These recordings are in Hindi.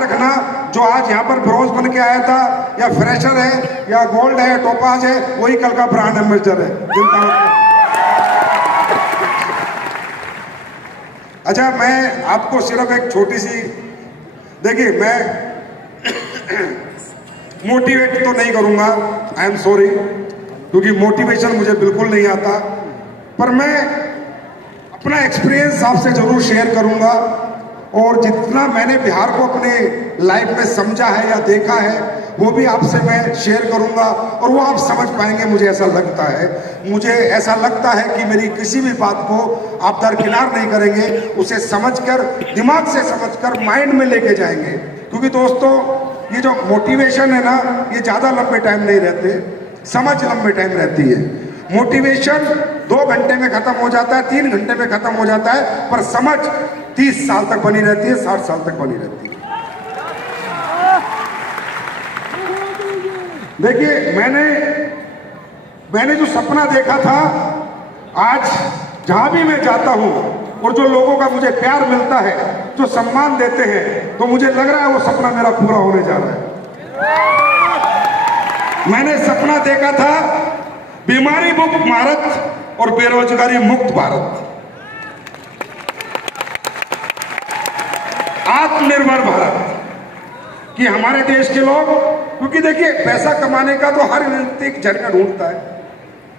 रखना, जो आज यहाँ पर ब्रॉन्ज बन के आया था या फ्रेशर है या गोल्ड है, टोपाज है, वही कल का ब्रांड एम्बेसडर है। अच्छा, मैं आपको सिर्फ एक छोटी सी, देखिए मैं मोटिवेट तो नहीं करूंगा, आई एम सॉरी, क्योंकि मोटिवेशन मुझे बिल्कुल नहीं आता, पर मैं अपना एक्सपीरियंस आपसे जरूर शेयर करूंगा। और जितना मैंने बिहार को अपने लाइफ में समझा है या देखा है, वो भी आपसे मैं शेयर करूंगा और वो आप समझ पाएंगे, मुझे ऐसा लगता है। मुझे ऐसा लगता है कि मेरी किसी भी बात को आप दरकिनार नहीं करेंगे, उसे समझकर, दिमाग से समझकर माइंड में लेके जाएंगे। क्योंकि दोस्तों, ये जो मोटिवेशन है ना, ये ज़्यादा लंबे टाइम नहीं रहते, समझ लंबे टाइम रहती है। मोटिवेशन 2 घंटे में खत्म हो जाता है, 3 घंटे में खत्म हो जाता है, पर समझ 30 साल तक बनी रहती है, 60 साल तक बनी रहती है। देखिए, मैंने जो सपना देखा था, आज जहां भी मैं जाता हूं और जो लोगों का मुझे प्यार मिलता है, जो सम्मान देते हैं, तो मुझे लग रहा है वो सपना मेरा पूरा होने जा रहा है। मैंने सपना देखा था बीमारी मुक्त भारत और बेरोजगारी मुक्त भारत, आत्मनिर्भर भारत, कि हमारे देश के लोग, क्योंकि देखिए पैसा कमाने का तो हर व्यक्ति एक जरिया ढूंढता है।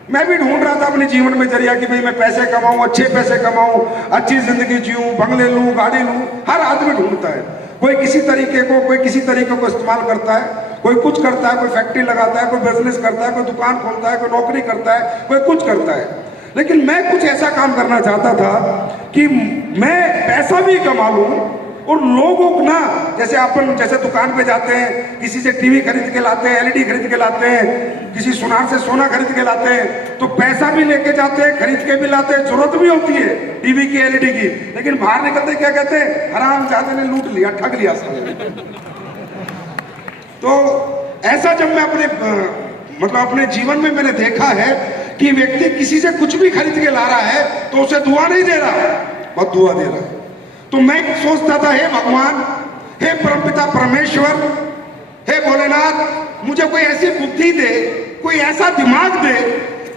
मैं भी ढूंढ रहा था अपने जीवन में जरिया कि भाई मैं पैसे कमाऊं, अच्छे पैसे कमाऊं, अच्छी जिंदगी जीऊं, बंगले लूं, गाड़ी लूं। हर आदमी ढूंढता है, कोई किसी तरीके को इस्तेमाल करता है, कोई कुछ करता है, कोई फैक्ट्री लगाता है, कोई बिजनेस करता है, कोई दुकान खोलता है, कोई नौकरी करता है, कोई कुछ करता है। लेकिन मैं कुछ ऐसा काम करना चाहता था कि मैं पैसा भी कमा लूं और लोगों को ना, जैसे दुकान पे जाते हैं, किसी से टीवी खरीद के लाते हैं, एलईडी खरीद के लाते हैं, किसी सुनार से सोना खरीद के लाते हैं, तो पैसा भी लेके जाते हैं, खरीद के भी लाते हैं, जरूरत भी होती है टीवी की, एलईडी की, लेकिन बाहर निकलते क्या कहते हैं, हरामजादे ने लूट लिया, ठग लिया साले। तो ऐसा जब मैं अपने जीवन में मैंने देखा है कि व्यक्ति किसी से कुछ भी खरीद के ला रहा है तो उसे दुआ नहीं दे रहा, बहुत दुआ दे रहा है। तो मैं सोचता था, हे भगवान, हे परमपिता परमेश्वर, हे भोलेनाथ, मुझे कोई ऐसी बुद्धि दे, कोई ऐसा दिमाग दे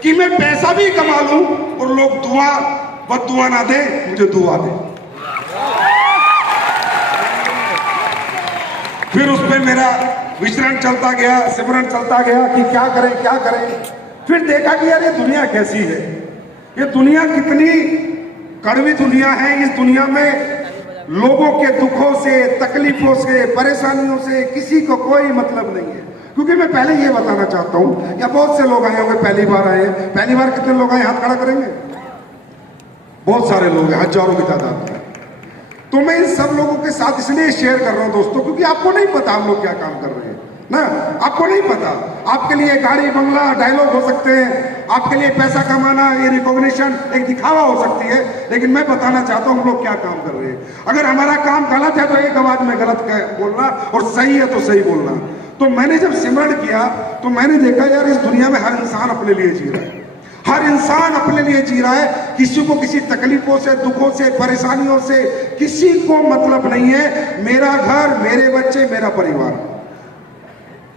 कि मैं पैसा भी कमा लूं और लोग बद्दुआ ना दे, मुझे दुआ दे। फिर उस पर मेरा विचरण चलता गया, सिमरन चलता गया कि क्या करें। फिर देखा कि यार ये दुनिया कैसी है, ये दुनिया कितनी कड़वी दुनिया है। इस दुनिया में लोगों के दुखों से, तकलीफों से, परेशानियों से किसी को कोई मतलब नहीं है। क्योंकि मैं पहले ये बताना चाहता हूं, या बहुत से लोग आए होंगे, पहली बार आए हैं। पहली बार कितने लोग आए, हाथ खड़ा करेंगे? बहुत सारे लोग हैं, हजारों की तादाद में। तो मैं इन सब लोगों के साथ इसलिए शेयर कर रहा हूं दोस्तों, क्योंकि आपको नहीं पता हम लोग क्या काम कर रहे हैं ना, आपको नहीं पता। आपके लिए गाड़ी बंगला डायलॉग हो सकते हैं, आपके लिए पैसा कमाना, ये रिकॉग्निशन एक दिखावा हो सकती है, लेकिन मैं बताना चाहता हूं हम लोग क्या काम कर रहे हैं। अगर हमारा काम गलत है तो एक आवाज में गलत बोलना, और सही है तो सही बोलना। तो मैंने जब सिमरण किया तो मैंने देखा यार इस दुनिया में हर इंसान अपने लिए जी रहा है, हर इंसान अपने लिए जी रहा है। किसी को किसी तकलीफों से, दुखों से, परेशानियों से किसी को मतलब नहीं है। मेरा घर, मेरे बच्चे, मेरा परिवार।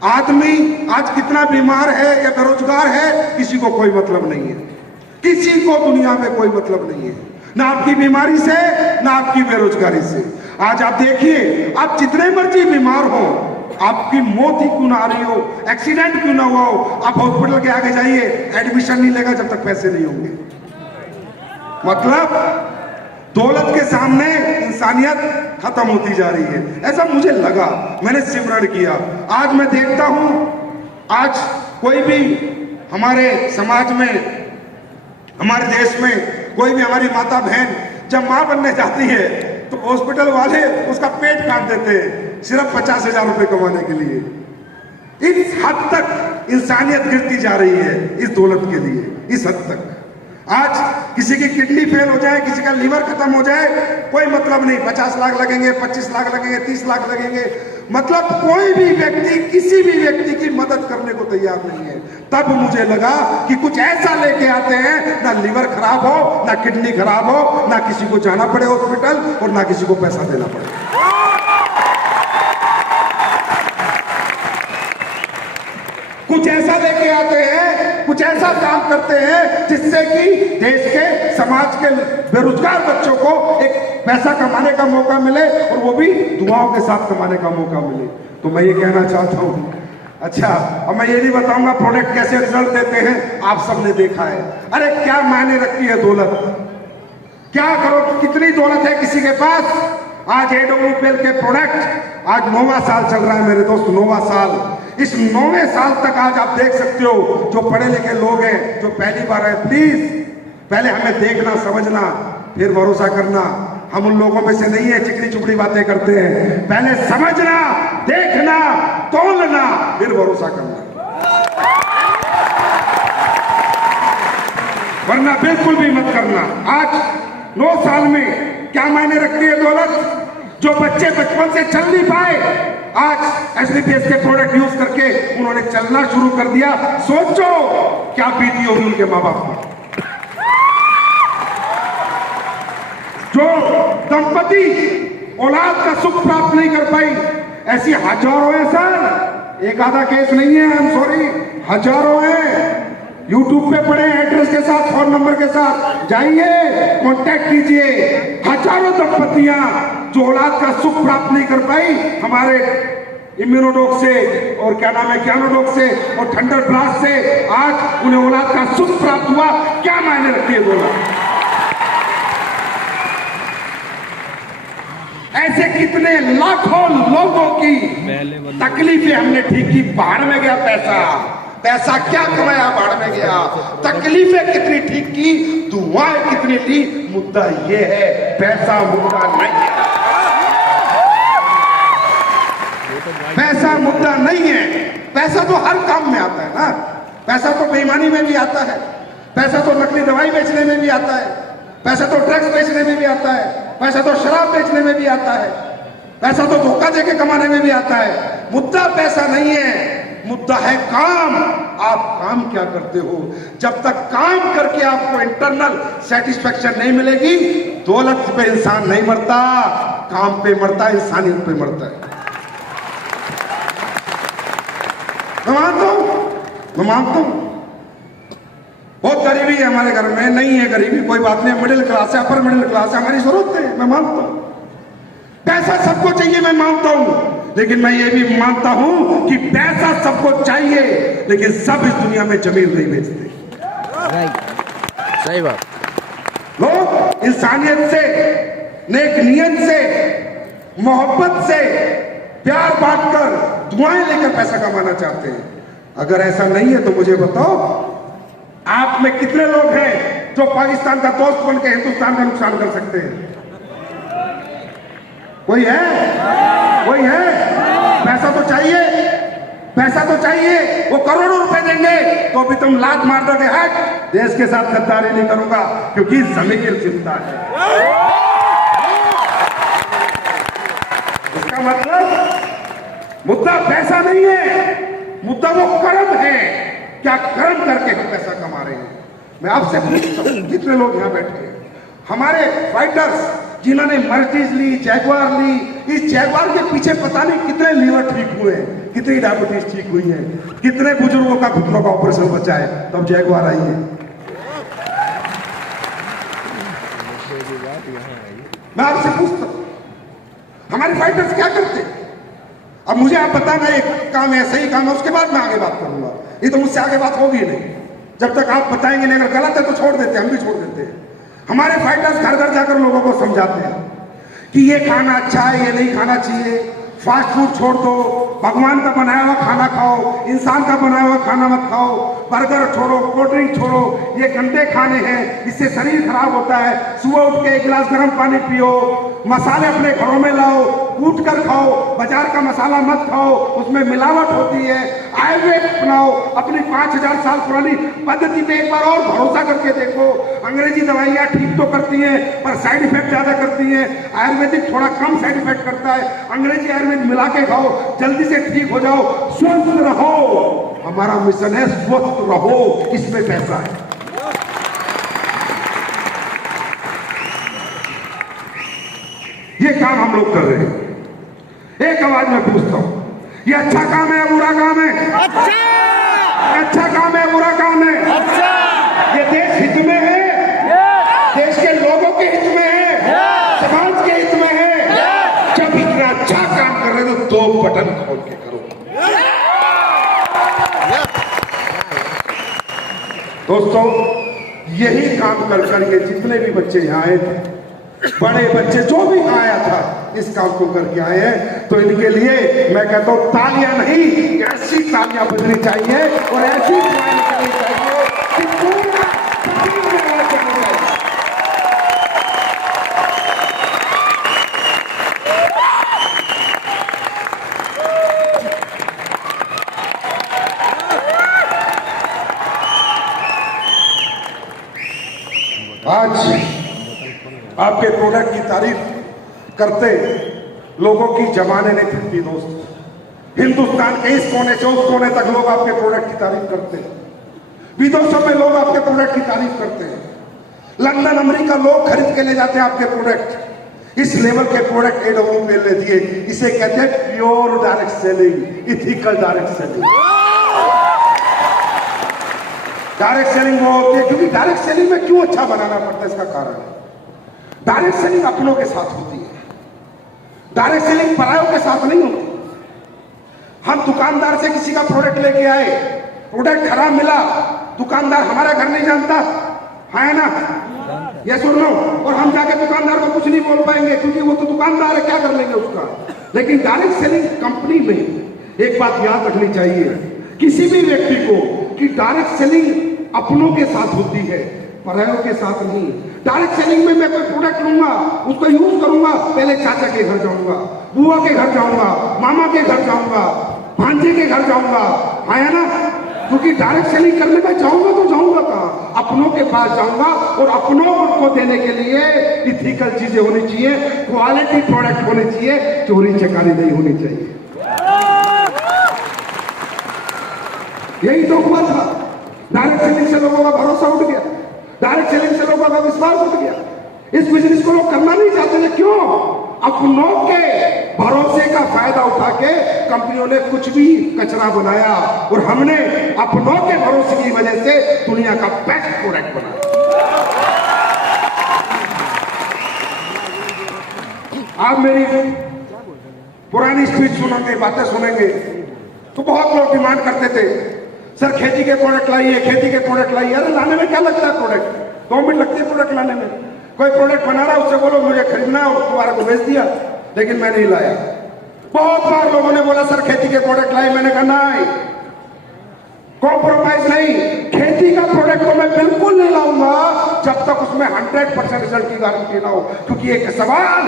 आदमी आज कितना बीमार है या बेरोजगार है, किसी को कोई मतलब नहीं है। किसी को दुनिया में कोई मतलब नहीं है, ना आपकी बीमारी से, ना आपकी बेरोजगारी से। आज आप देखिए, आप जितने मर्जी बीमार हो, आपकी मौत ही क्यों ना आ रही हो, एक्सीडेंट क्यों ना हुआ हो, आप हॉस्पिटल के आगे जाइए, एडमिशन नहीं लेगा जब तक पैसे नहीं होंगे। मतलब दौलत के सामने इंसानियत खत्म होती जा रही है, ऐसा मुझे लगा। मैंने सिमरण किया। आज मैं देखता हूं, आज कोई भी हमारे समाज में, हमारे देश में, कोई भी हमारी माता बहन जब मां बनने जाती है तो हॉस्पिटल वाले उसका पेट काट देते हैं सिर्फ 50,000 रुपए कमाने के लिए। इस हद तक इंसानियत गिरती जा रही है इस दौलत के लिए, इस हद तक। आज किसी की किडनी फेल हो जाए, किसी का लीवर खत्म हो जाए, कोई मतलब नहीं, 50 लाख लगेंगे, 25 लाख लगेंगे, 30 लाख लगेंगे। मतलब कोई भी व्यक्ति किसी भी व्यक्ति की मदद करने को तैयार नहीं है। तब मुझे लगा कि कुछ ऐसा लेके आते हैं, ना लीवर खराब हो, ना किडनी खराब हो, ना किसी को जाना पड़े हॉस्पिटल, और ना किसी को पैसा देना पड़े। कुछ ऐसा लेके आते हैं, कुछ ऐसा काम करते हैं जिससे कि देश के, समाज के बेरोजगार बच्चों को एक पैसा कमाने का मौका मिले, और वो भी दुआओं के साथ कमाने का मौका मिले। तो मैं ये कहना चाहता हूँ। अच्छा, अब मैं ये नहीं बताऊंगा प्रोडक्ट कैसे रिजल्ट देते हैं, आप सबने देखा है। अरे क्या मायने रखती है दौलत, क्या करो, कितनी दौलत है किसी के पास। आज AWPL के प्रोडक्ट, आज 9वां साल चल रहा है मेरे दोस्त, 9वां साल। इस 9वें साल तक आज आप देख सकते हो, जो पढ़े लिखे लोग हैं, जो पहली बार है, प्लीज पहले हमें देखना, समझना, फिर भरोसा करना। हम उन लोगों में से नहीं है चिकनी चुपड़ी बातें करते हैं। पहले समझना, देखना, तोलना, फिर भरोसा करना, वरना बिल्कुल भी मत करना। आज 9 साल में क्या मायने रखती है दौलत। जो बच्चे बचपन से चल नहीं पाए, आज SBPS के प्रोडक्ट यूज करके उन्होंने चलना शुरू कर दिया। सोचो क्या बीती होगी उनके माँ बाप पर। जो दंपति औलाद का सुख प्राप्त नहीं कर पाई, ऐसी हजारों हैं सर, एक आधा केस नहीं है, आई एम सॉरी, हजारों हैं। YouTube पे पड़े, एड्रेस के साथ, फोन नंबर के साथ जाइए, कांटेक्ट कीजिए। हजारों दंपतियां जो औलाद का सुख प्राप्त नहीं कर पाई, हमारे इम्यूनोडॉक से और क्या नाम है, क्यानोडॉक से और थंडर ब्लास्ट से आज उन्हें औलाद का सुख प्राप्त हुआ। क्या मायने रखती है दौलत। ऐसे कितने लाखों लोगों की तकलीफें हमने ठीक की, बाहर में गया पैसा, पैसा क्या कमाया, बाहर में गया। तकलीफें कितनी ठीक की, दुआएं कितनी ली। मुद्दा ये है, पैसा मुद्दा नहीं है, पैसा मुद्दा नहीं है। पैसा तो हर काम में आता है ना, पैसा तो बेईमानी में भी आता है, पैसा तो नकली दवाई बेचने में भी आता है, पैसा तो ड्रग्स बेचने में भी आता है, पैसा तो शराब बेचने में भी आता है, पैसा तो धोखा देके कमाने में भी आता है। मुद्दा पैसा नहीं है, मुद्दा है काम। आप काम क्या करते हो। जब तक काम करके आपको इंटरनल सेटिस्फेक्शन नहीं मिलेगी, दौलत पे इंसान नहीं मरता, काम पे मरता, इंसानियत पे मरता है। मैं मानता हूं बहुत गरीबी है हमारे घर में, नहीं है गरीबी, कोई बात नहीं, मिडिल क्लास है, अपर मिडिल क्लास है, हमारी जरूरत है, मैं मानता हूं। पैसा सबको चाहिए, मैं मानता हूं, लेकिन मैं ये भी मानता हूं कि पैसा सबको चाहिए, लेकिन सब इस दुनिया में जमीन नहीं बेचते। सही बात। लोग इंसानियत से, नेक नियत से, मोहब्बत से, प्यार बांटकर, दुआएं लेकर पैसा कमाना चाहते हैं। अगर ऐसा नहीं है तो मुझे बताओ, आप में कितने लोग हैं जो पाकिस्तान का दोस्त बन के हिंदुस्तान का नुकसान कर सकते हैं। कोई है? कोई है? पैसा तो चाहिए, पैसा तो चाहिए। वो करोड़ों रुपए देंगे तो भी तुम लात मार दोगे, हट, देश के साथ गद्दारी नहीं करूंगा, क्योंकि जमीर जिंदा है। इसका मतलब मुद्दा पैसा नहीं है, मुद्दा वो कर्म है। क्या कर्म करके हम पैसा कमा रहे हैं। मैं आपसे पूछता हूं, कितने लोग यहां बैठे हैं, हमारे फाइटर्स जिन्होंने मर्सिडीज ली, जैगवार ली, इस जैगवार के पीछे पता नहीं कितने लीवर ठीक हुए, कितनी डायबिटीज ठीक हुई है, कितने बुजुर्गों का घुटनों का ऑपरेशन बचा है, तब जैगवार आई है। मैं आपसे पूछता हूं, हमारे फाइटर्स क्या करते हैं। अब मुझे आप बताना, एक काम है, सही काम है, उसके बाद मैं आगे बात करूंगा। ये तो मुझसे आगे बात होगी नहीं जब तक आप बताएंगे नहीं। अगर गलत है तो छोड़ देते हैं, हम भी छोड़ देते हैं। हमारे फाइटर्स घर घर जाकर लोगों को समझाते हैं कि ये खाना अच्छा है, ये नहीं खाना चाहिए, फास्ट फूड छोड़ दो, भगवान का बनाया हुआ खाना खाओ, इंसान का बनाया हुआ खाना मत खाओ, बर्गर छोड़ो, कोल्ड ड्रिंक छोड़ो, ये गंदे खाने हैं, इससे शरीर खराब होता है। सुबह उठ के 1 गिलास गर्म पानी पियो, मसाले अपने घरों में लाओ, कूट कर खाओ, बाजार का मसाला मत खाओ, उसमें मिलावट होती है। आयुर्वेद अपनाओ, अपनी 5000 साल पुरानी पद्धति पे एक बार और भरोसा करके देखो। अंग्रेजी दवाइयाँ ठीक तो करती हैं पर साइड इफेक्ट ज्यादा करती हैं, आयुर्वेदिक थोड़ा कम साइड इफेक्ट करता है। अंग्रेजी आयुर्वेद मिला के खाओ, जल्दी से ठीक हो जाओ, स्वस्थ रहो। हमारा मिशन है स्वस्थ रहो, इसमें पैसा है। ये काम हम लोग कर रहे हैं। एक आवाज में पूछता हूं, ये अच्छा काम है या बुरा काम है? अच्छा। अच्छा काम है बुरा काम है? ये देश हित में है, देश के लोगों के हित में है, समाज के हित में है। जब इतना अच्छा काम कर रहे हो तो दो बटन खोल के करो। दोस्तों, यही काम कर करके जितने भी बच्चे यहाँ आए थे, बड़े बच्चे जो भी आया था, इस काम को करके आए हैं। तो इनके लिए मैं कहता हूं तालियां नहीं, ऐसी तालियां बजनी चाहिए और ऐसी दुआएं करनी चाहिए कि पूरा आज आपके प्रोडक्ट की तारीफ करते लोगों की जमाने नहीं फिरती दोस्त। हिंदुस्तान के इस कोने से उस कोने तक लोग आपके प्रोडक्ट की तारीफ करते हैं। विदेशों में लोग आपके प्रोडक्ट की तारीफ करते हैं। लंदन अमेरिका लोग खरीद के ले जाते हैं आपके प्रोडक्ट। इस लेवल के प्रोडक्ट AWP ले दिए, इसे कहते हैं pure direct selling, ethical direct selling. Direct selling वो होती है, क्योंकि डायरेक्ट सेलिंग में क्यों अच्छा बनाना पड़ता है, इसका कारण है डायरेक्ट सेलिंग अपनों के साथ होती है, डायरेक्ट सेलिंग परायों के साथ नहीं होती। हम दुकानदार से किसी का प्रोडक्ट लेके आए, प्रोडक्ट खराब मिला, दुकानदार हमारा घर नहीं जानता है ना, ये सुन लो, और हम जाके दुकानदार को कुछ नहीं बोल पाएंगे क्योंकि वो तो दुकानदार है, क्या कर लेंगे उसका। लेकिन डायरेक्ट सेलिंग कंपनी में एक बात याद रखनी चाहिए किसी भी व्यक्ति को कि डायरेक्ट सेलिंग अपनों के साथ होती है, परायों के साथ नहीं। डायरेक्ट सेलिंग में मैं कोई प्रोडक्ट लूंगा, उसको यूज करूंगा, पहले चाचा के घर जाऊंगा, बुआ के घर जाऊंगा, मामा के घर जाऊंगा, भांजे के घर जाऊंगा, है ना, क्योंकि डायरेक्ट सेलिंग करने में जाऊंगा तो जाऊंगा कहाँ, अपनों के पास जाऊंगा और अपनों को देने के लिए इथिकल चीजें होनी चाहिए, क्वालिटी प्रोडक्ट होने चाहिए, चोरी चकारी नहीं होनी चाहिए। यही तो हुआ था। डायरेक्ट सेलिंग से लोगों का भरोसा उठ गया, डायरेक्ट सेलिंग से लोगों का विश्वास उठ गया। इस बिजनेस को लोग करना नहीं चाहते थे, क्यों? अपनों के भरोसे का फायदा उठा के कंपनियों ने कुछ भी कचरा बनाया और हमने अपनों के भरोसे की वजह से दुनिया का बेस्ट प्रोडक्ट बनाया। आप मेरी पुरानी स्पीच सुनेंगे, बातें सुनेंगे तो बहुत लोग डिमांड करते थे, सर खेती के प्रोडक्ट लाइए, खेती के प्रोडक्ट लाइए। अरे लाने में क्या लगता है प्रोडक्ट, 2 मिनट लगती है प्रोडक्ट लाने में। कोई प्रोडक्ट बना रहा है, उससे बोलो मुझे खरीदना है और तुम्हारे को भेज दिया, लेकिन मैं नहीं लाया। बहुत बार लोगों ने बोला सर खेती के प्रोडक्ट लाए, मैंने कहा नहीं, कॉम्प्रोमाइज नहीं, खेती का प्रोडक्ट तो मैं बिल्कुल नहीं लाऊंगा जब तक उसमें 100% रिजल्ट की गारंटी ना हो, क्योंकि एक सवाल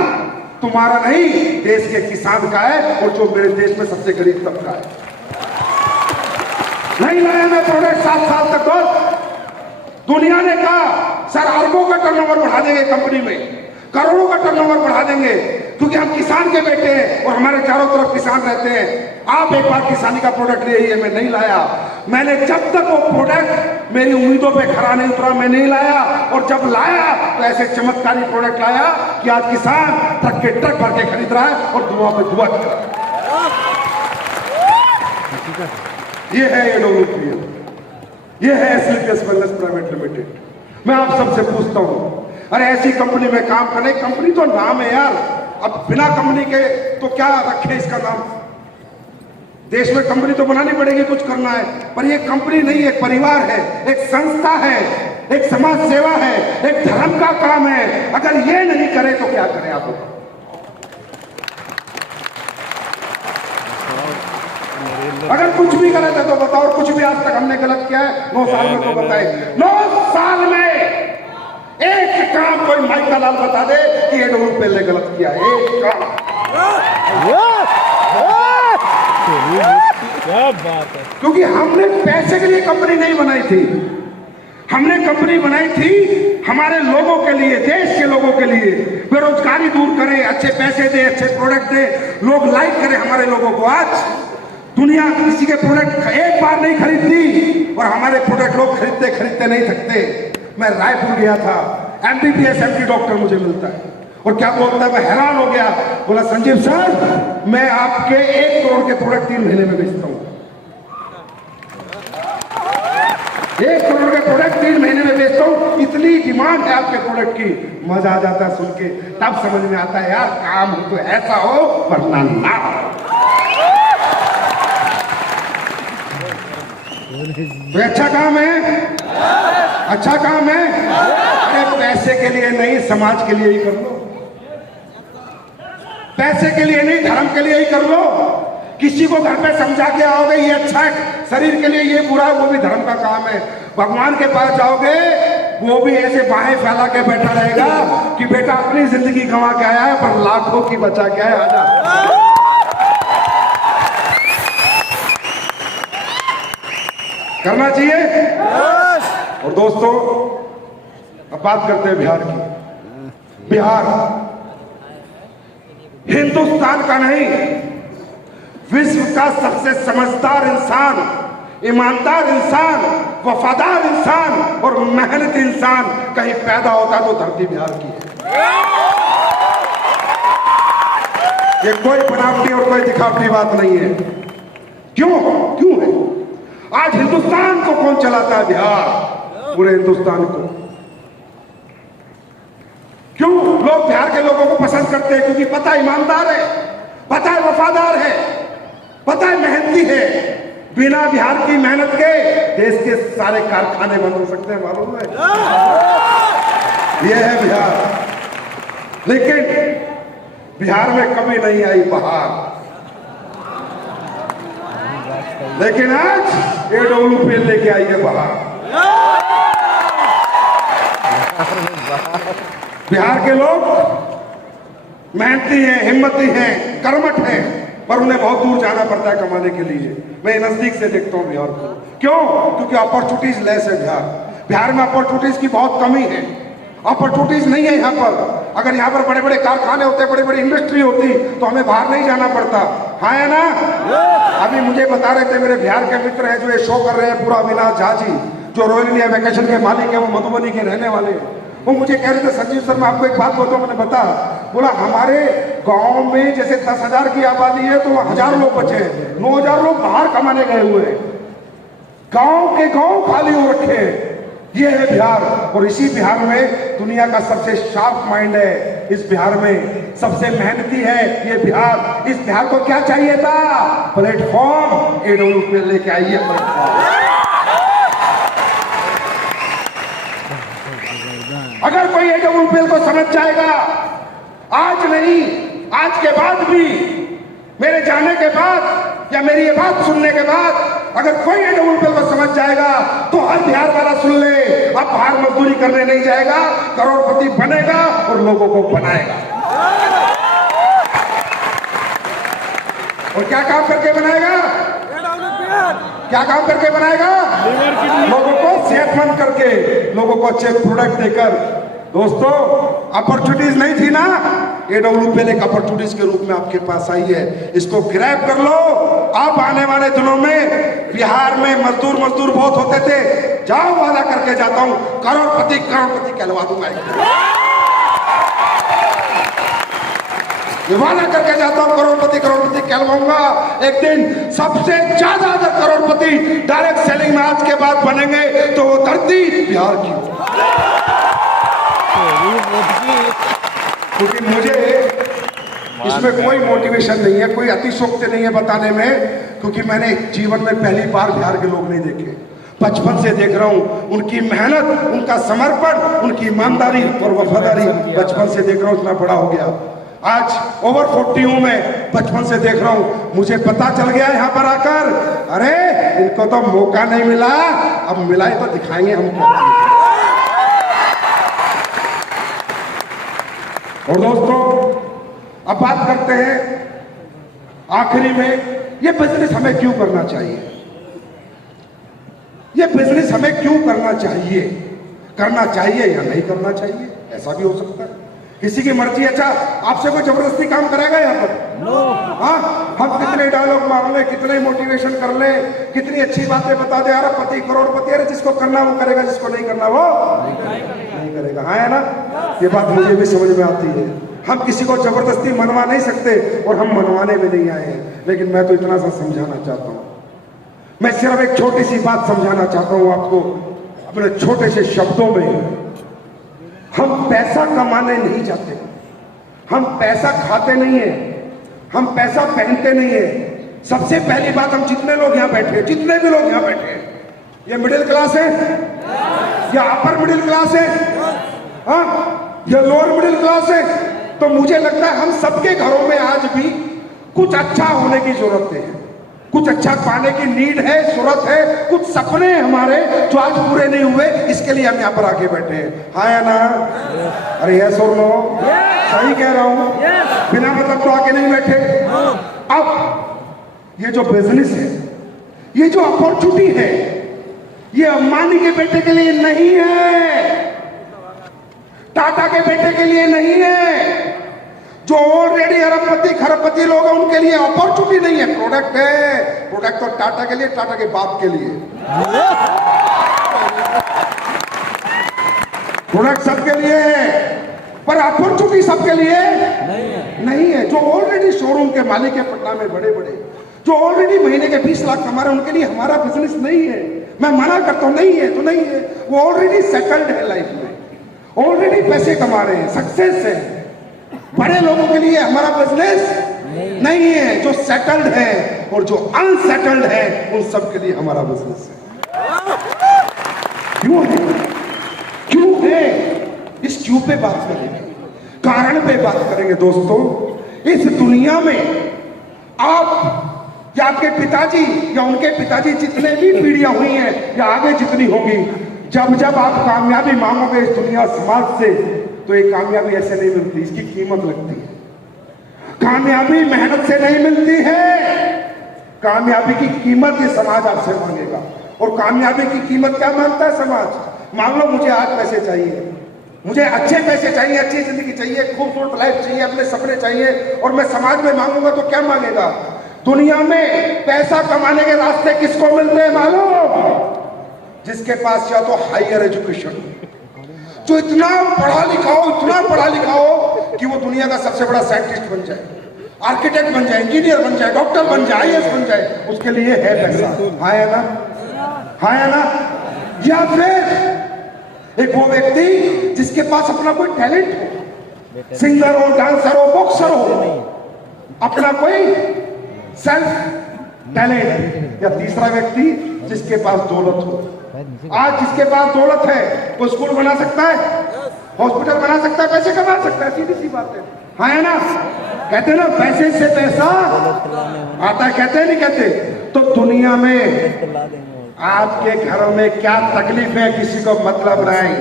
तुम्हारा नहीं, देश के किसान का है और जो मेरे देश में सबसे गरीब तबका है। नहीं लाया मैं प्रोडक्ट 7 साल तक। दोस्त, दुनिया ने कहा सर अरबों का टर्नओवर बढ़ा देंगे कंपनी में, करोड़ों का टर्नओवर बढ़ा देंगे, क्योंकि हम किसान के बेटे हैं और हमारे चारों तरफ किसान रहते हैं। आप एक बार किसानी का प्रोडक्ट ले आइए। मैं नहीं लाया। मैंने जब तक वो प्रोडक्ट मेरी उम्मीदों पे खरा नहीं उतरा, मैं नहीं लाया। और जब लाया तो ऐसे चमत्कारी प्रोडक्ट लाया कि आज किसान ट्रक के ट्रक भर के खरीद रहा है और दुआ पे दुआ कर रहा है। ये है AWP, ये है SLPS वेलनेस प्राइवेट लिमिटेड। मैं आप सबसे पूछता हूं, अरे ऐसी कंपनी में काम करने, कंपनी तो नाम है यार, अब बिना कंपनी के तो क्या रखे इसका नाम। देश में कंपनी तो बनानी पड़ेगी, कुछ करना है, पर ये कंपनी नहीं, एक परिवार है, एक संस्था है, एक समाज सेवा है, एक धर्म का काम है। अगर ये नहीं करे तो क्या करें आप? अगर कुछ भी गलत है तो बताओ, और कुछ भी आज तक हमने गलत किया है 9 साल में तो बताए। 9 साल में एक काम कोई माइक का लाल बता दे कि AWP ने गलत किया है, एक काम। क्या बात है। क्योंकि हमने पैसे के लिए कंपनी नहीं बनाई थी, हमने कंपनी बनाई थी हमारे लोगों के लिए, देश के लोगों के लिए, बेरोजगारी दूर करे, अच्छे पैसे दे, अच्छे प्रोडक्ट दे, लोग लाइक करें हमारे लोगों को। आज दुनिया किसी के प्रोडक्ट एक बार नहीं खरीदती और हमारे प्रोडक्ट लोग खरीदते खरीदते नहीं थकते। मैं रायपुर गया था, MBBS MD डॉक्टर मुझे मिलता है और क्या बोलता है, मैं हैरान हो गया। बोला संजीव सर, मैं आपके 1 करोड़ के प्रोडक्ट 3 महीने में बेचता हूं। 1 करोड़ के प्रोडक्ट 3 महीने में बेचता हूं, इतनी डिमांड है आपके प्रोडक्ट की। मजा आ जाता है सुन के, तब समझ में आता है यार काम हो तो ऐसा हो वरना ना हो। तो अच्छा काम है, अच्छा काम है। अरे पैसे के लिए नहीं, समाज के लिए ही कर लो। पैसे के लिए नहीं, धर्म के लिए ही कर लो। किसी को घर पे समझा के आओगे ये अच्छा है, शरीर के लिए ये बुरा है, वो भी धर्म का काम है। भगवान के पास जाओगे, वो भी ऐसे बाहें फैला के बैठा रहेगा कि बेटा अपनी जिंदगी गंवा के आया है पर लाखों की बचा के आया, आजा। करना चाहिए। और दोस्तों अब बात करते हैं बिहार की। बिहार हिंदुस्तान का नहीं, विश्व का सबसे समझदार इंसान, ईमानदार इंसान, वफादार इंसान और मेहनती इंसान कहीं पैदा होता तो धरती बिहार की है। ये कोई बनावटी और कोई दिखावटी बात नहीं है। क्यों क्यों है? आज हिंदुस्तान को कौन चलाता है? बिहार, पूरे हिंदुस्तान को। क्यों लोग बिहार के लोगों को पसंद करते हैं? क्योंकि पता है ईमानदार है, पता है वफादार है, पता है मेहनती है। बिना बिहार की मेहनत के देश के सारे कारखाने बंद हो सकते हैं, मालूम है? यह है बिहार। लेकिन बिहार में कभी नहीं आई बहार। लेकिन आज AWPL लेके आई है बहार। बिहार के लोग मेहनती हैं, हिम्मती हैं, कर्मठ हैं, पर उन्हें बहुत दूर जाना पड़ता है कमाने के लिए। मैं नजदीक से देखता हूं बिहार को। क्यों? क्योंकि अपॉर्चुनिटीज लेस है बिहार। बिहार में अपॉर्चुनिटीज की बहुत कमी है, अपॉर्चुनिटीज नहीं है यहाँ पर। अगर यहाँ पर बड़े बड़े कारखाने होते, बड़ी बड़ी इंडस्ट्री होती तो हमें बाहर नहीं जाना पड़ता। हाँ है ना? अभी मुझे बता रहे थे मेरे बिहार के मित्र हैं जो ये शो कर रहे हैं, पूरा अविनाश झा जी, जो रॉयल इंडिया वैकेशन के मालिक है, वो मधुबनी के रहने वाले हैं। वो मुझे कह रहे थे संजीव सर मैं आपको एक बात बोलता हूँ। मैंने बोला हमारे गांव में जैसे 10,000 की आबादी है तो 1,000 लोग बचे हैं, 9,000 लोग बाहर कमाने गए हुए हैं। गांव के गांव खाली हो रखे हैं। ये है बिहार। और इसी बिहार में दुनिया का सबसे शार्प माइंड है। इस बिहार में सबसे मेहनती है ये बिहार। इस बिहार को क्या चाहिए था? प्लेटफॉर्म। AWPL लेके आई है प्लेटफॉर्म। अगर कोई AWPL को समझ जाएगा, आज नहीं आज के बाद भी, मेरे जाने के बाद या मेरी ये बात सुनने के बाद अगर कोई AWPL को समझ जाएगा तो हर बिहार वाला सुन ले, अब बाहर मजदूरी करने नहीं जाएगा, करोड़पति बनेगा और लोगों को बनाएगा। और क्या काम करके बनाएगा? क्या काम करके बनाएगा? लोगों को सेहतमंद करके, लोगों को अच्छे प्रोडक्ट देकर। दोस्तों अपॉर्चुनिटीज नहीं थी ना, AWPL एक अपॉर्चुनिटीज के रूप में आपके पास आई है। इसको ग्रैब कर लो। अब आने वाले दिनों में बिहार में मजदूर बहुत होते थे। जाओ, वादा करके जाता हूं, करोड़पति कहलवा दूंगा। ये वादा करके जाता हूं, करोड़पति कहलवाऊंगा। एक दिन सबसे ज्यादा अगर करोड़पति डायरेक्ट सेलिंग में आज के बाद बनेंगे तो वो धरती बिहार की। क्योंकि मुझे इसमें कोई मोटिवेशन नहीं है, कोई अतिशोक्ति नहीं है बताने में, क्योंकि मैंने जीवन में पहली बार बिहार के लोग नहीं देखे। बचपन से देख रहा हूं उनकी मेहनत, उनका समर्पण, उनकी ईमानदारी और वफादारी। बचपन से देख रहा हूं, इतना बड़ा हो गया। आज ओवर 40 हूं मैं, बचपन से देख रहा हूं। मुझे पता चल गया यहाँ पर आकर, अरे इनको तो मौका नहीं मिला, अब मिला है तो दिखाएंगे हम क्या। और दोस्तों अब बात करते हैं आखिरी में, ये बिजनेस हमें क्यों करना चाहिए? ये बिजनेस हमें क्यों करना चाहिए? करना चाहिए या नहीं करना चाहिए, ऐसा भी हो सकता है। किसी की मर्जी। अच्छा, आपसे कोई जबरदस्ती काम कराएगा यहाँ पर? हाँ, हम कितने डायलॉग मार ले, कितने मोटिवेशन कर ले, कितनी अच्छी बातें बता दे, अरबपति करोड़पति, अरे जिसको करना वो करेगा, जिसको नहीं करना वो नहीं करेगा। हाँ है ना? ये बात मुझे भी समझ में आती है। हम किसी को जबरदस्ती मनवा नहीं सकते और हम मनवाने में नहीं आए हैं। लेकिन मैं तो इतना सा समझाना चाहता हूँ, मैं सिर्फ एक छोटी सी बात समझाना चाहता हूँ आपको। अपने छोटे से शब्दों में, हम पैसा कमाने नहीं जाते, हम पैसा खाते नहीं है, हम पैसा पहनते नहीं है। सबसे पहली बात, हम जितने लोग यहाँ बैठे, जितने भी लोग यहाँ बैठे, ये मिडिल क्लास है या अपर मिडिल क्लास है, हाँ, या लोअर मिडिल क्लास है, तो मुझे लगता है हम सबके घरों में आज भी कुछ अच्छा होने की जरूरत है, कुछ अच्छा पाने की नीड है, जरूरत है, कुछ सपने हमारे जो आज पूरे नहीं हुए, इसके लिए हम यहाँ पर आके बैठे हैं। हाँ या ना? अरे यस और नो? सही कह रहा हूं? बिना मतलब तो आके नहीं बैठे। अब ये जो बिजनेस है, ये जो अपॉर्चुनिटी है, ये अंबानी के बेटे के लिए नहीं है, टाटा के बेटे के लिए नहीं है, जो ऑलरेडी अरबपति खरबपति लोग हैं उनके लिए अपॉर्चुनिटी नहीं है। प्रोडक्ट है, प्रोडक्ट तो टाटा के लिए, टाटा के बाप के लिए, प्रोडक्ट सबके लिए है, पर अपॉर्चुनिटी सबके लिए नहीं है। जो ऑलरेडी शोरूम के मालिक है पटना में बड़े बड़े, जो ऑलरेडी महीने के 20 लाख कमा रहे हैं, उनके लिए हमारा बिजनेस नहीं है। मैं मना करता हूं, नहीं है तो नहीं है, वो ऑलरेडी सेटल्ड है लाइफ में, ऑलरेडी पैसे कमा रहे हैं, सक्सेस है। बड़े लोगों के लिए हमारा बिजनेस नहीं है, जो सेटल्ड है और जो अनसेटल्ड है उन सब के लिए हमारा बिजनेस है। क्यों है? क्यों है? इस क्यों पे बात करेंगे, कारण पे बात करेंगे दोस्तों। इस दुनिया में आप या आपके पिताजी या उनके पिताजी, जितने भी पीढ़ियां हुई हैं या आगे जितनी होगी, जब जब आप कामयाबी मांगोगे इस दुनिया समाज से, तो ये कामयाबी ऐसे नहीं मिलती, इसकी कीमत लगती है। कामयाबी मेहनत से नहीं मिलती है, कामयाबी की कीमत ये समाज आपसे मांगेगा। और कामयाबी की कीमत क्या मांगता है समाज? मान लो मुझे आज पैसे चाहिए, मुझे अच्छे पैसे चाहिए, अच्छी जिंदगी चाहिए, खूबसूरत लाइफ चाहिए, अपने सपने चाहिए, और मैं समाज में मांगूंगा तो क्या मांगेगा? दुनिया में पैसा कमाने के रास्ते किसको मिलते हैं मालूम? जिसके पास या तो हायर एजुकेशन, जो इतना पढ़ा लिखा हो, इतना पढ़ा लिखा हो कि वो दुनिया का सबसे बड़ा साइंटिस्ट बन जाए, आर्किटेक्ट बन जाए, इंजीनियर बन जाए, डॉक्टर बन जाए, आईएएस बन जाए, उसके लिए है पैसा। हाँ या ना? हाँ या ना? या फिर एक वो व्यक्ति जिसके पास अपना कोई टैलेंट हो, सिंगर हो, डांसर हो, बॉक्सर हो, अपना कोई सेल्फ टैलेंट। या तीसरा व्यक्ति जिसके पास दौलत हो। आज जिसके पास दौलत है वो स्कूल बना सकता है, हॉस्पिटल बना सकता है, पैसे कमा सकता है, सीधी सी बात है। हाँ है ना? कहते हैं ना, पैसे से पैसा आता है, कहते हैं नहीं कहते? तो दुनिया में आपके घरों में क्या तकलीफ है किसी को मतलब नहीं,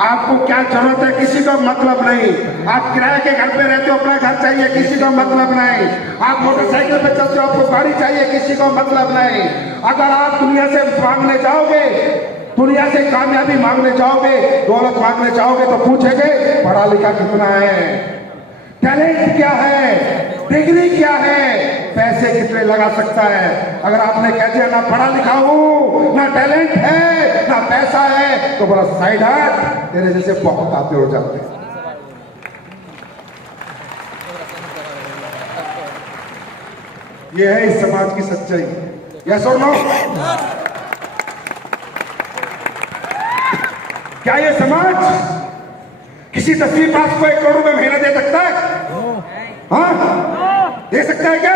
आपको क्या जरूरत है किसी को मतलब नहीं, आप किराए के घर पे रहते हो, अपना घर चाहिए, किसी को मतलब नहीं, आप मोटरसाइकिल पे चलते हो, आपको गाड़ी चाहिए, किसी को मतलब नहीं। अगर आप दुनिया से मांगने जाओगे, दुनिया से कामयाबी मांगने जाओगे, दौलत मांगने जाओगे, तो पूछेंगे पढ़ा लिखा कितना है, टैलेंट क्या है, डिग्री क्या है, पैसे कितने लगा सकता है। अगर आपने कह दिया ना पढ़ा लिखा हूं, ना टैलेंट है, ना पैसा है, तो बड़ा साइड हट, तेरे जैसे बहुत आते हो जाते हैं। ये है इस समाज की सच्चाई। यस और नो? क्या ये समाज किसी 10वीं पास को 1 करोड़ रुपए महीना दे सकता है? हाँ, दे सकता है क्या?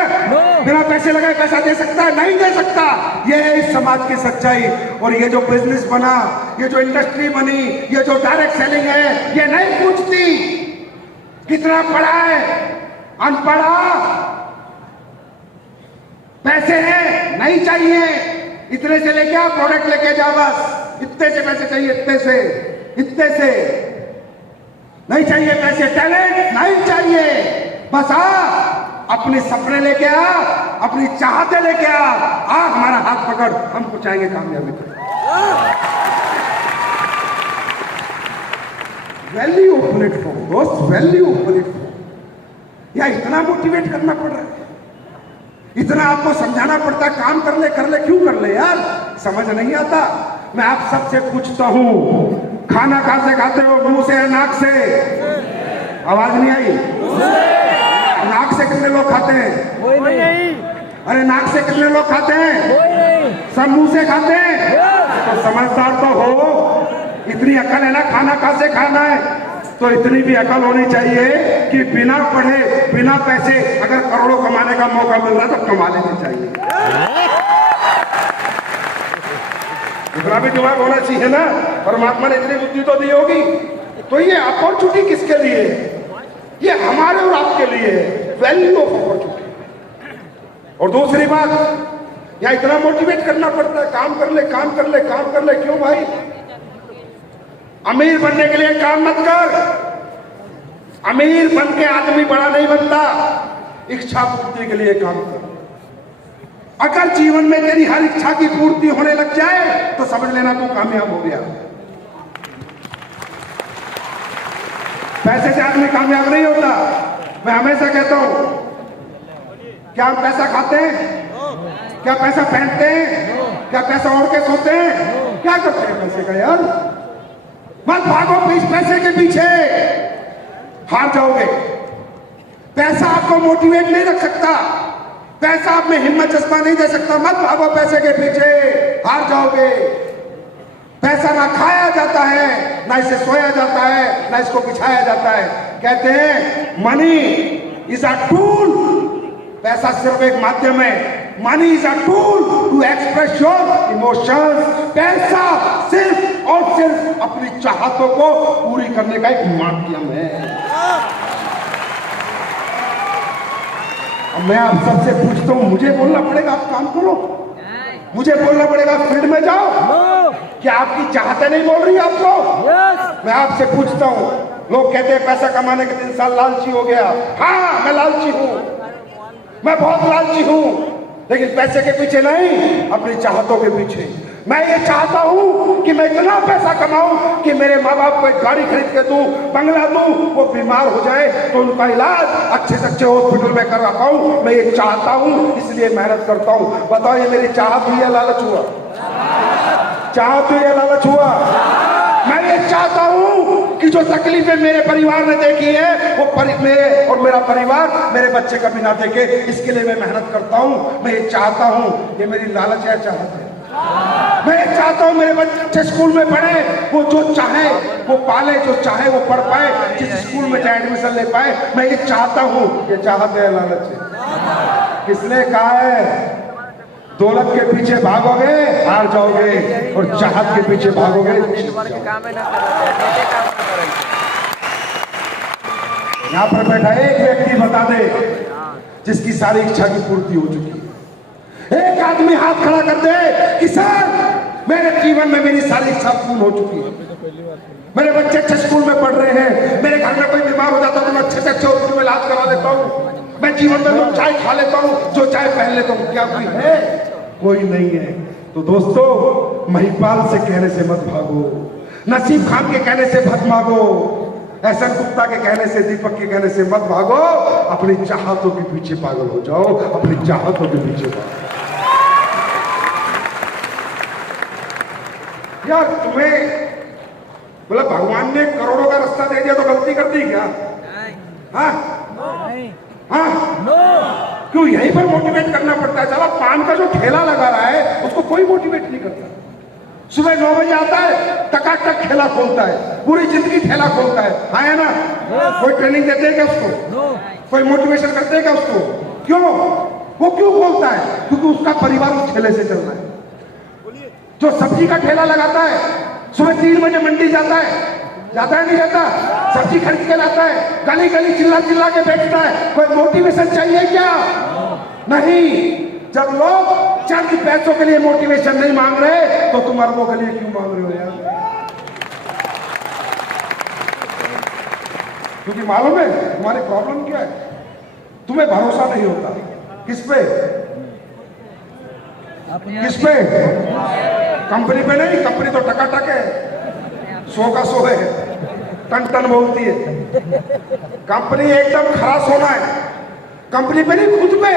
बिना पैसे लगाए पैसा दे सकता है? नहीं दे सकता। ये है इस समाज की सच्चाई। और ये जो बिजनेस बना, ये जो इंडस्ट्री बनी, ये जो डायरेक्ट सेलिंग है, ये नहीं पूछती कितना पढ़ा है, अनपढ़ा, पैसे हैं नहीं चाहिए, इतने से लेके आ, प्रोडक्ट लेके जा, बस इतने से पैसे चाहिए, इतने से, इतने से नहीं चाहिए पैसे, टैलेंट नहीं चाहिए, बस आ अपने सपने लेके आ, अपनी चाहते लेके आ, हमारा हाथ पकड़, हम पहुंचाएंगे कामयाबी तक। वैल्यू ऑफ प्लेटफॉर्म दोस्त, वैल्यू ऑफ प्लेटफॉर्म। या इतना मोटिवेट करना पड़ रहा है, इतना आपको समझाना पड़ता है, काम कर ले क्यों कर ले यार, समझ नहीं आता। मैं आप सबसे पूछता हूं, खाना कहां से खाते हो, मुंह से या नाक से? आवाज नहीं आई? नाक से कितने लोग खाते हैं? कोई नहीं। अरे नाक से कितने लोग खाते हैं? सब मुंह से खाते हैं। तो समझदार तो हो, इतनी अकल है ना, खाना कहाँ से खाना है, तो इतनी भी अकल होनी चाहिए कि बिना पढ़े बिना पैसे अगर करोड़ों कमाने का मौका मिल रहा है तो कमा लेना चाहिए। इतना भी दिमाग होना चाहिए ना। परमात्मा ने इतनी बुद्धि तो दी होगी। तो ये अपॉर्चुनिटी किसके लिए है? ये हमारे और आपके लिए है, वैल्यू ऑफ अपॉर्चुनिटी। और दूसरी बात, यहाँ इतना मोटिवेट करना पड़ता है, काम कर ले, काम कर ले, काम कर ले। क्यों भाई? अमीर बनने के लिए काम मत कर। अमीर बन के आदमी बड़ा नहीं बनता, इच्छा पूर्ति के लिए काम कर। अगर जीवन में तेरी हर इच्छा की पूर्ति होने लग जाए तो समझ लेना तू कामयाब हो गया। पैसे से आदमी कामयाब नहीं होता। मैं हमेशा कहता हूं, क्या हम पैसा खाते हैं? क्या पैसा पहनते हैं? क्या पैसा ओढ़ के सोते हैं? क्या करते हैं पैसे का यार? मत भागो पैसे के पीछे, हार जाओगे। पैसा आपको मोटिवेट नहीं रख सकता, पैसा आप में हिम्मत जज्बा नहीं दे सकता। मत भागो पैसे के पीछे, हार जाओगे। पैसा ना खाया जाता है, ना इसे सोया जाता है, ना इसको बिछाया जाता है। कहते हैं मनी इज अ टूल, पैसा सिर्फ एक माध्यम है। Money is a tool to express your emotions. पैसा सिर्फ और सिर्फ अपनी चाहतों को पूरी करने का एक माध्यम है। अब मैं आप सबसे पूछता हूं, मुझे बोलना पड़ेगा आप काम करो, मुझे बोलना पड़ेगा फील्ड में जाओ? क्या आपकी चाहते नहीं बोल रही आपको? मैं आपसे पूछता हूं, लोग कहते हैं पैसा कमाने के 3 साल लालची हो गया। हाँ, मैं लालची हूं, मैं बहुत लालची हूं, लेकिन पैसे के पीछे नहीं, अपनी चाहतों के पीछे। मैं ये चाहता हूं कि मैं इतना पैसा कमाऊं कि मेरे माँ बाप को एक गाड़ी खरीद के दूं, बंगला दूं, वो बीमार हो जाए तो उनका इलाज अच्छे से अच्छे हॉस्पिटल में करा पाऊं। मैं ये चाहता हूं, इसलिए मेहनत करता हूं। बताओ, ये मेरी चाहत हुई या लालच हुआ? चाहत हुई या लालच हुआ? मैं ये चाहता हूं कि जो तकलीफें मेरे परिवार ने देखी है वो मेरे और मेरा परिवार मेरे बच्चे कभी ना देखे, इसके लिए मैं मेहनत करता हूं। मैं ये चाहता हूं, ये मेरी लालच है, चाहत है। मैं ये चाहता हूं मेरे बच्चे स्कूल में पढ़े, वो जो चाहे वो पाले, जो चाहे वो पढ़ पाए, जिस स्कूल में चाहे एडमिशन ले पाए। मैं ये चाहता हूं, ये चाहत है, लालच है। किसने कहा है दौलत के पीछे भागोगे हार जाओगे, और चाहत के पीछे भागोगे? यहाँ पर बैठा एक व्यक्ति बता दे जिसकी सारी इच्छा की पूर्ति हो चुकी है। एक आदमी हाथ खड़ा कर दे कि सर मेरे जीवन में मेरी सारी इच्छा पूर्ण हो चुकी है, मेरे बच्चे अच्छे स्कूल में पढ़ रहे हैं, मेरे घर में कोई बीमार हो जाता तो मैं अच्छे से अच्छे हॉस्पिटल में इलाज करा लेता हूँ, मैं जीवन में जो चाय खा लेता हूँ, जो चाय पहन लेता हूँ। क्या कोई है? कोई नहीं है। तो दोस्तों, महिपाल से कहने से मत भागो, नसीब खान के कहने से मत भागो, एहसन गुप्ता के कहने से, दीपक के कहने से मत भागो। अपनी चाहतों के पीछे पागल हो जाओ, अपनी चाहतों के पीछे भागो। यार तुम्हें बोला भगवान ने करोड़ों का रास्ता दे दिया तो गलती कर दी क्या? हाँ हाँ, क्यों यहीं पर मोटिवेट करना पड़ता है? चलो, पान का जो ठेला लगा रहा है उसको कोई मोटिवेट नहीं करता। सुबह 9 बजे आता है, टकाटक ठेला खोलता है, पूरी जिंदगी ठेला खोलता है। हाँ है ना? कोई ट्रेनिंग देते हैं क्या उसको? कोई मोटिवेशन करते हैं क्या उसको? क्यों? वो क्यों खोलता है? क्योंकि उसका परिवार उस ठेले से चल रहा है। जो सब्जी का ठेला लगाता है, सुबह 3 बजे मंडी जाता है नहीं जाता? सब्जी खरीद के लाता है, गली गली चिल्ला चिल्ला के बेचता है। कोई मोटिवेशन चाहिए क्या? नहीं। जब लोग चंद पैसों के लिए मोटिवेशन नहीं मांग रहे तो तुम अरबों के लिए क्यों मांग रहे हो यार? क्योंकि मालूम है तुम्हारी प्रॉब्लम क्या है? तुम्हें भरोसा नहीं होता। किस पे? किस पे? कंपनी पे नहीं। कंपनी तो टकाटक है, 100 का 100 है, टन टन बोलती है। कंपनी एकदम खरा सोना है। कंपनी पे नहीं, खुद पे।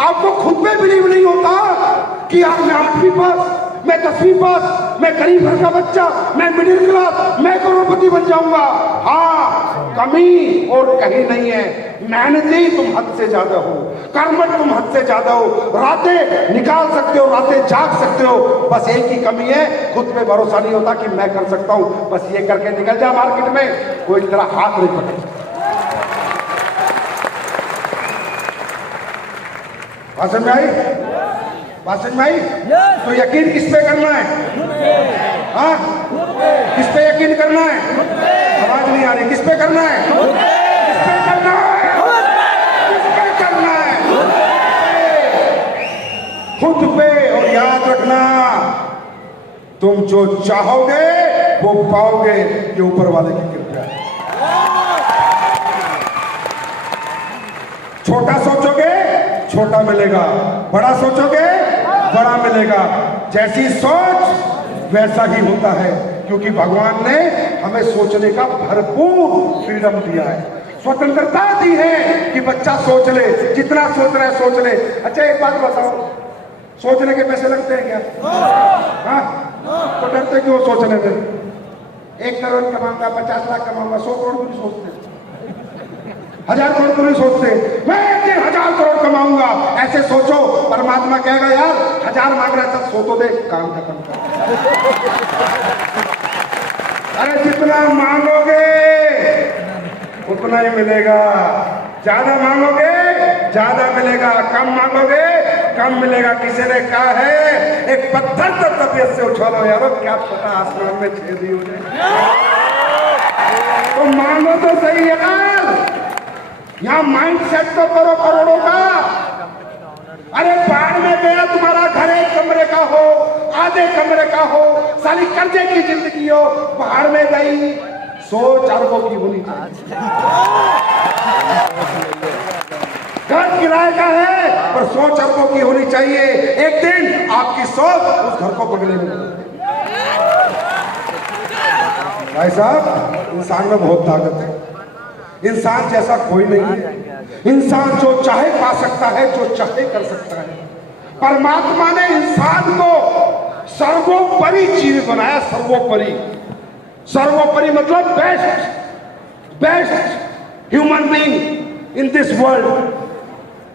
आपको खुद पे बिलीव नहीं होता कि आप, मैं 8वीं पास, मैं 10वीं पास, मैं गरीब घर का बच्चा, मैं मिडिल क्लास, मैं करोड़पति बन जाऊंगा। हाँ, कमी और कहीं नहीं है। मेहनती तुम हद से ज्यादा हो, कर्मठ तुम हद से ज्यादा हो, रातें निकाल सकते हो, रातें जाग सकते हो। बस एक ही कमी है, खुद पे भरोसा नहीं होता कि मैं कर सकता हूं। बस ये करके निकल जा मार्केट में, कोई तेरा हाथ नहीं पकड़। बात समझ में आई? बात समझ में आई? तो यकीन किस पे करना है? हाँ, किस पे यकीन करना है? आवाज नहीं आ रही। किस पे करना है? किस पे करना है? किस पे करना है? खुद पे। और याद रखना, तुम जो चाहोगे वो पाओगे, ये ऊपर वाले की कृपा है। छोटा सोचोगे छोटा मिलेगा, बड़ा सोचोगे बड़ा मिलेगा। जैसी सोच वैसा ही होता है, क्योंकि भगवान ने हमें सोचने का भरपूर फ्रीडम दिया है, स्वतंत्रता दी है कि बच्चा सोच ले, जितना सोच रहा है सोच ले। अच्छा एक बात बताओ, सोचने के पैसे लगते हैं क्या? हाँ, तो डरते क्यों सोचने में? 1 करोड़ कमाऊंगा, 50 लाख कमाऊंगा, 100 करोड़ को नहीं सोचते, 1000 करोड़ को नहीं सोचते। मैं 1000 करोड़ कमाऊंगा, ऐसे सोचो। परमात्मा कहेगा यार 1000 मांग रहा है, सो तो दे, काम खत्म कर। अरे जितना मांगोगे उतना ही मिलेगा, ज्यादा मांगोगे ज्यादा मिलेगा, कम मांगोगे कम मिलेगा। किसी ने कहा है एक पत्थर तो तबीयत से उछालो यारो, क्या पता आसमान में छेद ही हो जाए। तो मांगो तो सही यार, यहां माइंड सेट तो करो करोड़ों का। अरे बाढ़ में गया तुम्हारा घर 1 कमरे का हो, आधे कमरे का हो, साली कर्जे की जिंदगी हो, बाहर में गई 100 अरबों की होनी चाहिए। घर किराए का है पर 100 अरबों की होनी चाहिए। एक दिन आपकी सोच उस घर को पकड़े में। भाई साहब, इंसान में बहुत ताकत है, इंसान जैसा कोई नहीं है। इंसान जो चाहे पा सकता है, जो चाहे कर सकता है। परमात्मा ने इंसान को सर्वोपरि जीव बनाया, सर्वोपरि। सर्वोपरि मतलब best human being in this world.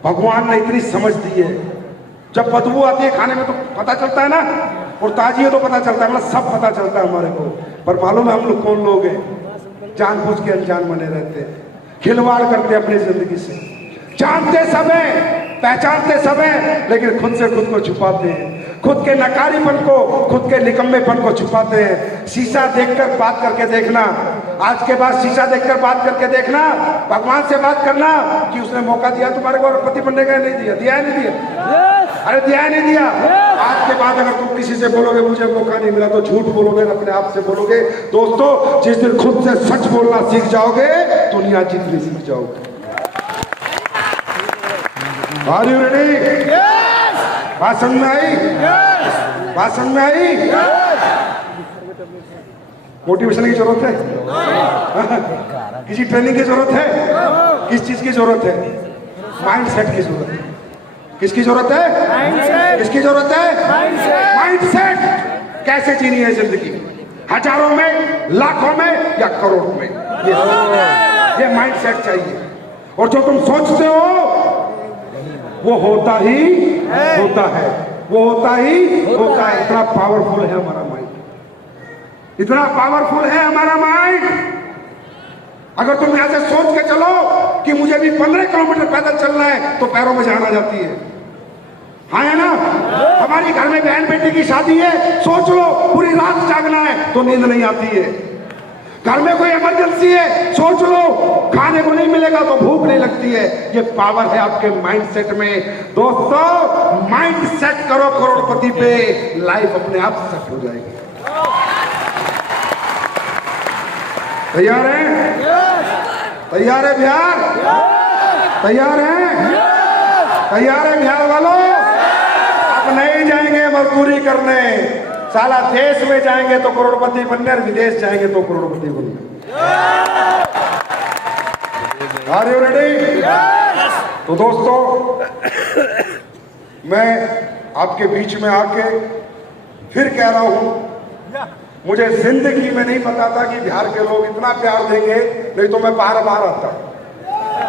भगवान ने इतनी समझ दी है, जब बदबू आती है खाने में तो पता चलता है ना, और ताजी है तो पता चलता है, मतलब सब पता चलता है हमारे को। पर मालूम है हम लोग कौन लोग हैं? जानबूझ के अनजान बने रहते हैं, खिलवाड़ करते हैं अपनी जिंदगी से, जानते सब हैं, पहचानते सब हैं, लेकिन खुद से खुद को छुपाते हैं, खुद के नकारीपन को, खुद के निकम्मेपन को छुपाते हैं। शीशा देखकर बात करके देखना, आज के बाद शीशा देखकर बात करके देखना, भगवान से बात करना कि उसने मौका दिया तुम्हारे को पति बनने का, नहीं दिया, दिया नहीं दिया? अरे दिया नहीं दिया? आज के बाद अगर तुम किसी से बोलोगे मुझे मौका नहीं मिला, तो झूठ बोलोगे, अपने आप से बोलोगे। दोस्तों, जिस दिन खुद से सच बोलना सीख जाओगे, दुनिया जीतनी सीख जाओगे। Are you ready? बात समझ में आई? बात समझ में आई? मोटिवेशन की जरूरत है? किसी ट्रेनिंग की जरूरत है? किस चीज की जरूरत है? माइंड सेट की जरूरत है। किसकी जरूरत है? किसकी जरूरत है? Mind set. कैसे जीनी है जिंदगी, हजारों में, लाखों में या करोड़ों में, ये माइंड सेट चाहिए। और जो तुम सोचते हो वो होता ही होता है, वो होता ही होता है। इतना पावरफुल है हमारा माइंड, इतना पावरफुल है हमारा माइंड। अगर तुम यहां से सोच के चलो कि मुझे भी 15 किलोमीटर पैदल चलना है, तो पैरों में जान आ जाती है। हाँ है ना? हमारी घर में बहन बेटी की शादी है, सोच लो पूरी रात जागना है तो नींद नहीं आती है। घर में कोई इमरजेंसी है, सोच लो खाने को नहीं मिलेगा तो भूख नहीं लगती है। ये पावर है आपके माइंड सेट में। दोस्तों, माइंड सेट करो करोड़पति पे, लाइफ अपने आप सेट हो जाएगी। तैयार है? तैयार है बिहार? तैयार है? तैयार है बिहार वालों? अब नहीं जाएंगे मजदूरी करने, साला देश में जाएंगे तो करोड़पति बनने, और विदेश जाएंगे तो करोड़पति बनने। Are you ready? तो दोस्तों, मैं आपके बीच में आके फिर कह रहा हूं, मुझे जिंदगी में नहीं पता था कि बिहार के लोग इतना प्यार देंगे, नहीं तो मैं बार बार आता।